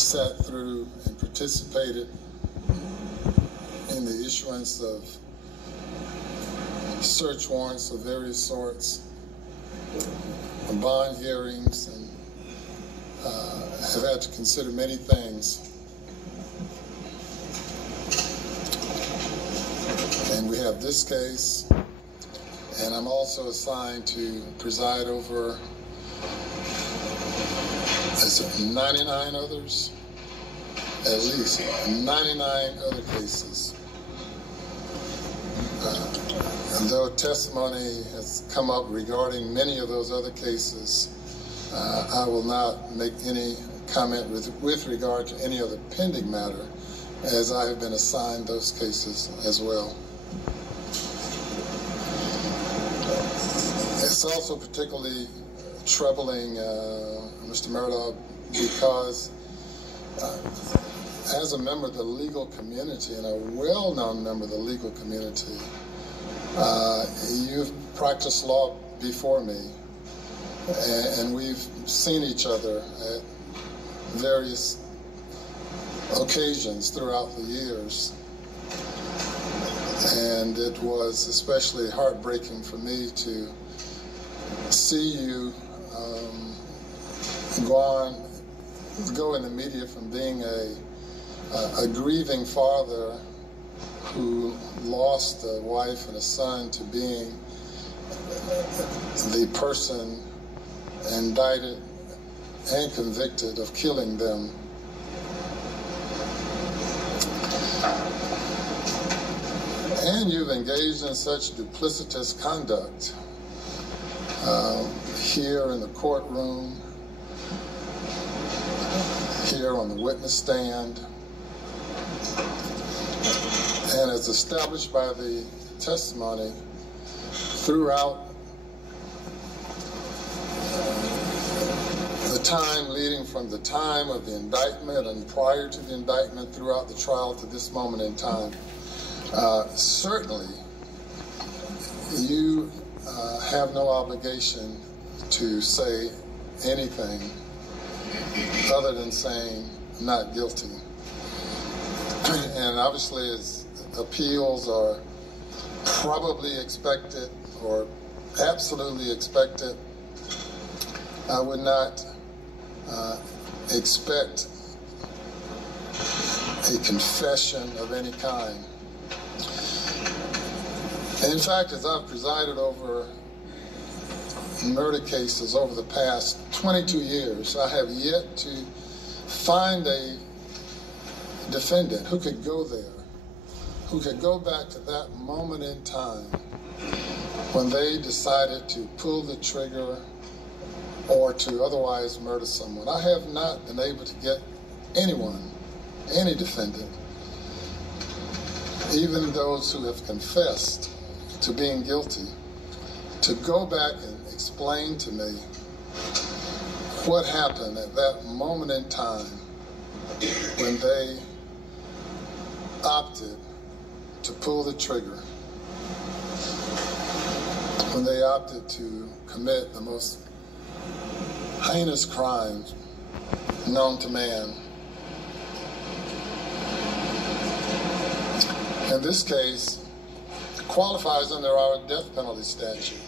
sat through and participated in the issuance of search warrants of various sorts, bond hearings, and have had to consider many things. And we have this case, and I'm also assigned to preside over 99 others, at least 99 other cases. And though testimony has come up regarding many of those other cases, I will not make any comment with regard to any other pending matter, as I have been assigned those cases as well. It's also particularly troubling, Mr. Murdaugh, because as a member of the legal community, and a well-known member of the legal community, you've practiced law before me, and we've seen each other at various occasions throughout the years. And it was especially heartbreaking for me to see you go in the media from being a grieving father who lost a wife and a son to being the person indicted and convicted of killing them. And you've engaged in such duplicitous conduct here in the courtroom, here on the witness stand, and as established by the testimony throughout the time leading from the time of the indictment and prior to the indictment throughout the trial to this moment in time. Certainly, you have no obligation to say anything other than saying not guilty. And obviously, as appeals are probably expected or absolutely expected, I would not expect a confession of any kind. In fact, as I've presided over murder cases over the past 22 years, I have yet to find a defendant who could go there, who could go back to that moment in time when they decided to pull the trigger or to otherwise murder someone. I have not been able to get anyone, any defendant, even those who have confessed to being guilty, to go back and explain to me what happened at that moment in time when they opted to pull the trigger, when they opted to commit the most heinous crime known to man. In this case, qualifies under our death penalty statute,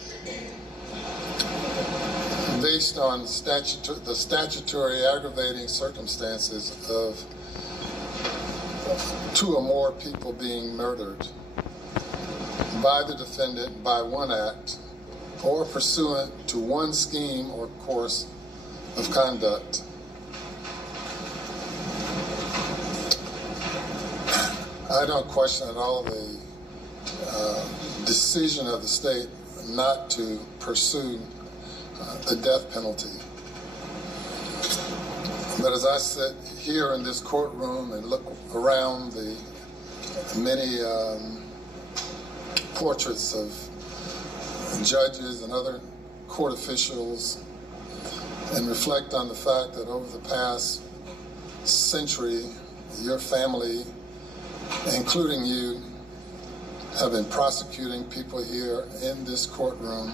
based on the statutory aggravating circumstances of 2 or more people being murdered by the defendant by one act or pursuant to one scheme or course of conduct. I don't question at all the decision of the state not to pursue the death penalty. But as I sit here in this courtroom and look around the many portraits of judges and other court officials and reflect on the fact that over the past century, your family, including you, have been prosecuting people here in this courtroom,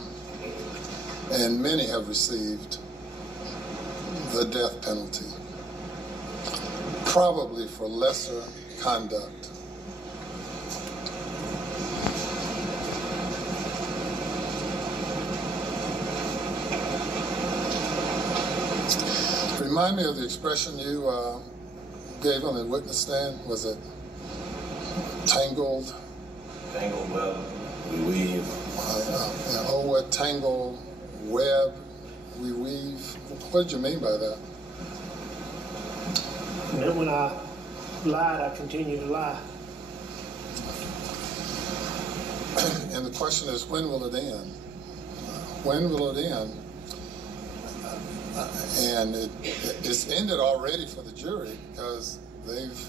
and many have received the death penalty. probably for lesser conduct. Remind me of the expression you gave on the witness stand. Was it tangled? Tangled web, we weave. Oh, what tangled web we weave. What did you mean by that? And then when I lied, I continued to lie. And the question is, when will it end? When will it end? And it's ended already for the jury because they've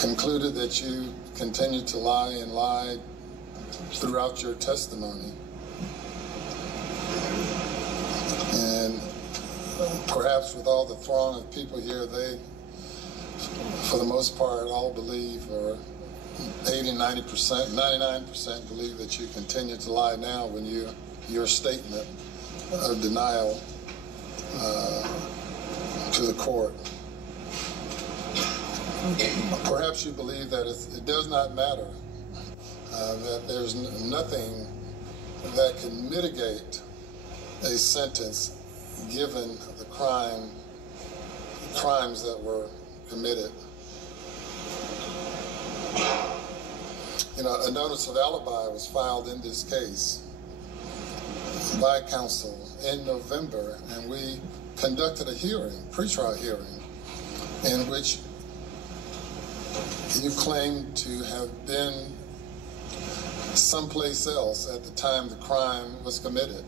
concluded that you continued to lie and lied throughout your testimony. And perhaps with all the throng of people here, they, for the most part, all believe, or 80, 90%, 99% believe that you continue to lie now when your statement of denial to the court. Perhaps you believe that it does not matter, that there's nothing that can mitigate a sentence given the crimes that were committed. You know, a notice of alibi was filed in this case by counsel in November, and we conducted a hearing, pretrial hearing, in which you claimed to have been someplace else at the time the crime was committed.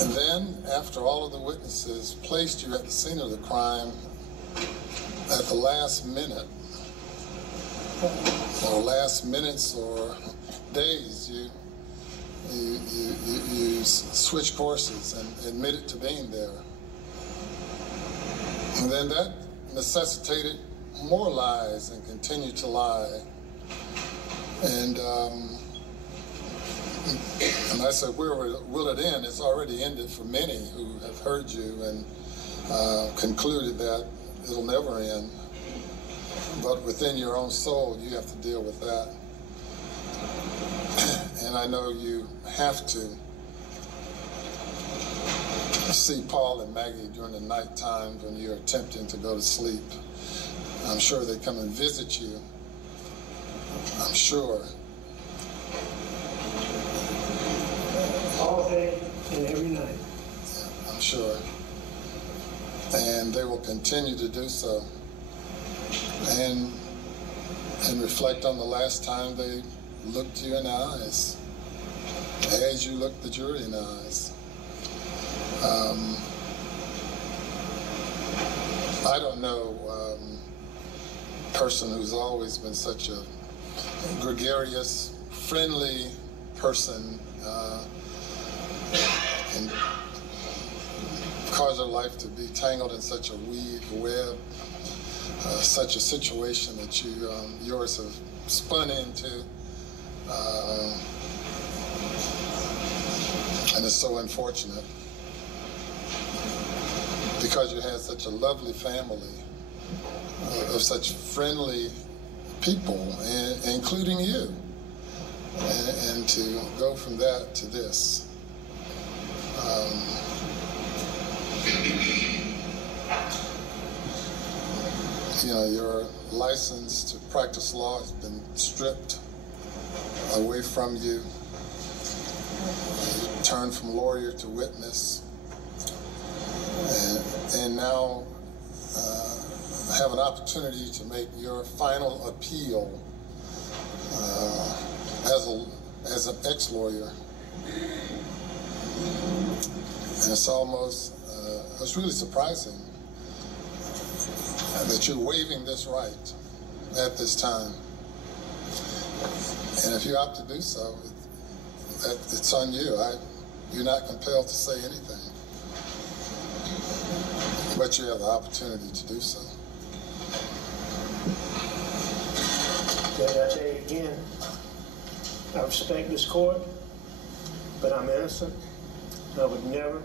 And then, after all of the witnesses placed you at the scene of the crime, at the last minute, or last minutes or days, you switch courses and admitted to being there. And then that necessitated more lies and continued to lie. And I said, where will it end? It's already ended for many who have heard you and concluded that it'll never end. But within your own soul, you have to deal with that. And I know you have to see Paul and Maggie during the night times when you're attempting to go to sleep. I'm sure they come and visit you. I'm sure. All day and every night. Yeah, I'm sure. And they will continue to do so. And reflect on the last time they looked you in the eyes, as you looked the jury in the eyes. I don't know a person who's always been such a gregarious, friendly person and cause their life to be tangled in such a web, such a situation that yours have spun into. And it's so unfortunate because you had such a lovely family of such friendly people, including you, and to go from that to this. You know, your license to practice law has been stripped away from you. You turned from lawyer to witness, and now have an opportunity to make your final appeal as an ex-lawyer. And it's almost, it's really surprising that you're waiving this right at this time. And if you opt to do so, it's on you. You're not compelled to say anything, but you have the opportunity to do so. Judge, I tell you again, I respect this court, but I'm innocent. I would never,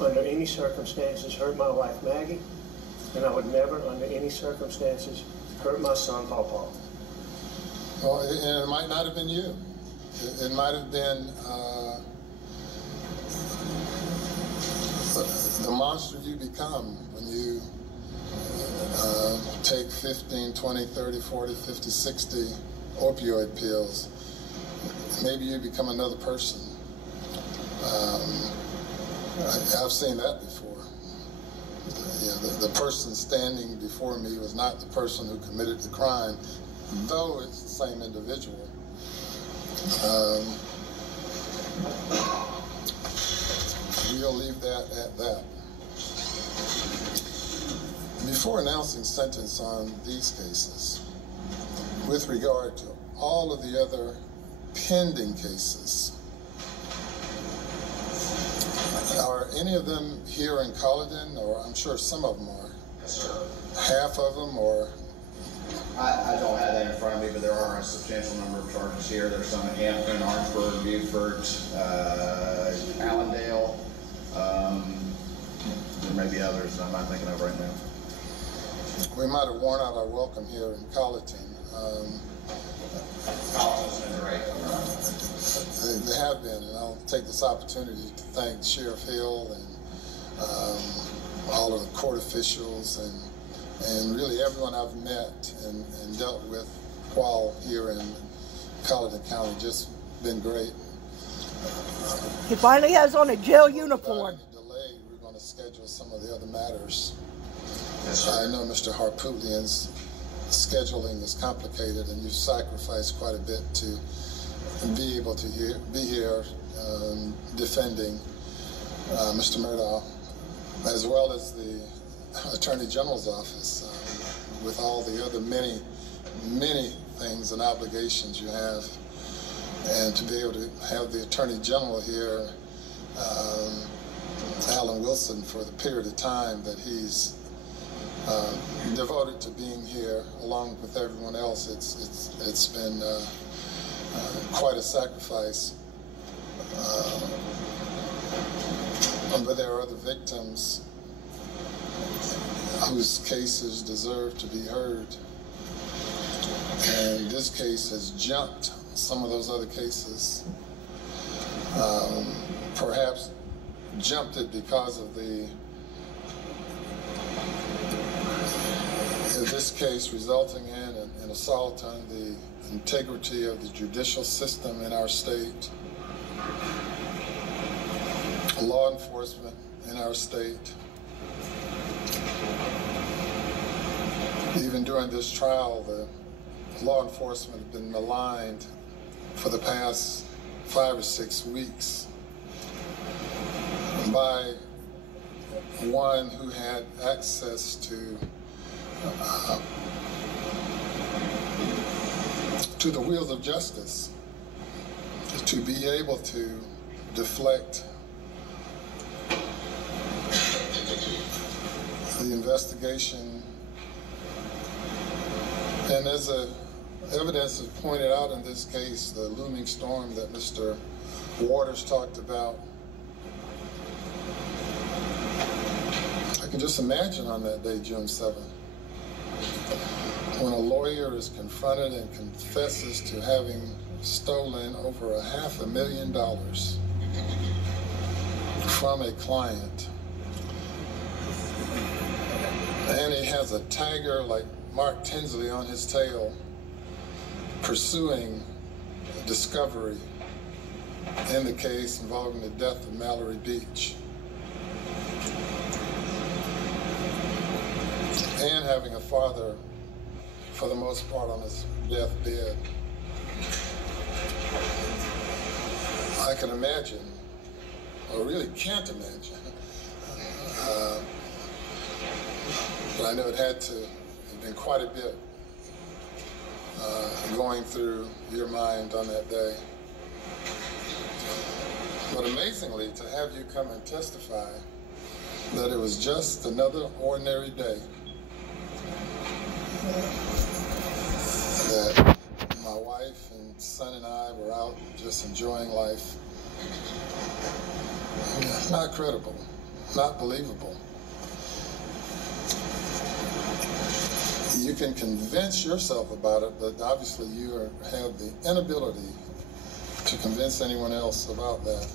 under any circumstances, hurt my wife Maggie and I would never, under any circumstances, hurt my son, Pawpaw. Well, and it might not have been you. It might have been the monster you become when you take 15, 20, 30, 40, 50, 60 opioid pills. Maybe you become another person. I've seen that before. The person standing before me was not the person who committed the crime, though it's the same individual. We'll leave that at that. Before announcing sentence on these cases, with regard to all of the other pending cases, are any of them here in Culloden, or I'm sure some of them are? Yes, sir. Half of them, or? I don't have that in front of me, but there are a substantial number of charges here. There's some in Hampton, Orangeburg, Beaufort, Allendale. There may be others that I'm not thinking of right now. We might have worn out our welcome here in Colleton. Colleton's been great. They have been, and I'll take this opportunity to thank Sheriff Hill and all of the court officials and really everyone I've met and dealt with while here in Colleton County. Just been great. He finally has on a jail uniform. Without any delay, we're going to schedule some of the other matters. Yes, sir. I know Mr. Harpootlian's scheduling is complicated, and you've sacrificed quite a bit to be able to be here defending Mr. Murdaugh, as well as the Attorney General's office, with all the other many things and obligations you have. And to be able to have the Attorney General here, Alan Wilson, for the period of time that he's devoted to being here, along with everyone else, it's been quite a sacrifice. But there are other victims whose cases deserve to be heard, and this case has jumped some of those other cases. Perhaps jumped it because of this case resulting in an assault on the integrity of the judicial system in our state, law enforcement in our state. Even during this trial, the law enforcement have been maligned for the past 5 or 6 weeks by one who had access to the wheels of justice, to be able to deflect the investigation. And as evidence is pointed out in this case, the looming storm that Mr. Waters talked about, I can just imagine on that day, June 7th, when a lawyer is confronted and confesses to having stolen over $500,000 from a client, and he has a tiger like Mark Tinsley on his tail, pursuing discovery in the case involving the death of Mallory Beach, and having a father, for the most part, on his deathbed. I can imagine, or really can't imagine, but I know it had to have been quite a bit going through your mind on that day. But amazingly, to have you come and testify that it was just another ordinary day, that my wife and son and I were out just enjoying life. Not credible, not believable. can convince yourself about it, but obviously you have the inability to convince anyone else about that.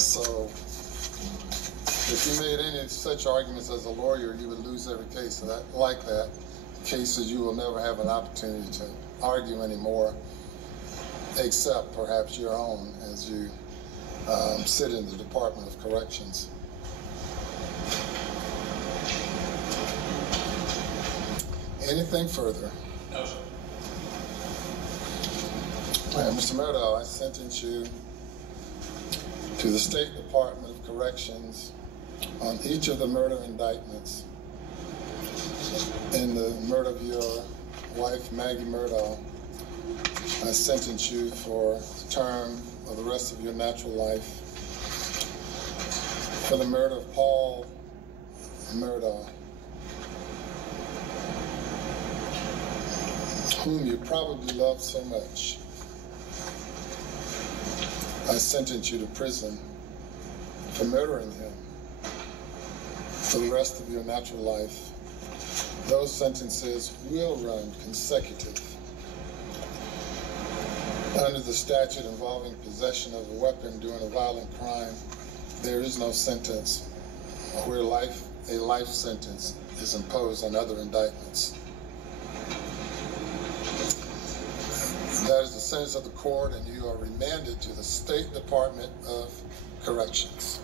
So if you made any such arguments as a lawyer, you would lose every case like that. Cases you will never have an opportunity to argue anymore, except perhaps your own as you sit in the Department of Corrections. Anything further? No, sir. All right, Mr. Murdaugh, I sentence you to the State Department of Corrections on each of the murder indictments in the murder of your wife, Maggie Murdaugh. I sentence you for the term of the rest of your natural life for the murder of Paul Murdaugh, whom you probably love so much. I sentence you to prison for murdering him for the rest of your natural life. Those sentences will run consecutive. Under the statute involving possession of a weapon during a violent crime, there is no sentence where a life sentence is imposed on other indictments. That is the sentence of the court, and you are remanded to the State Department of Corrections.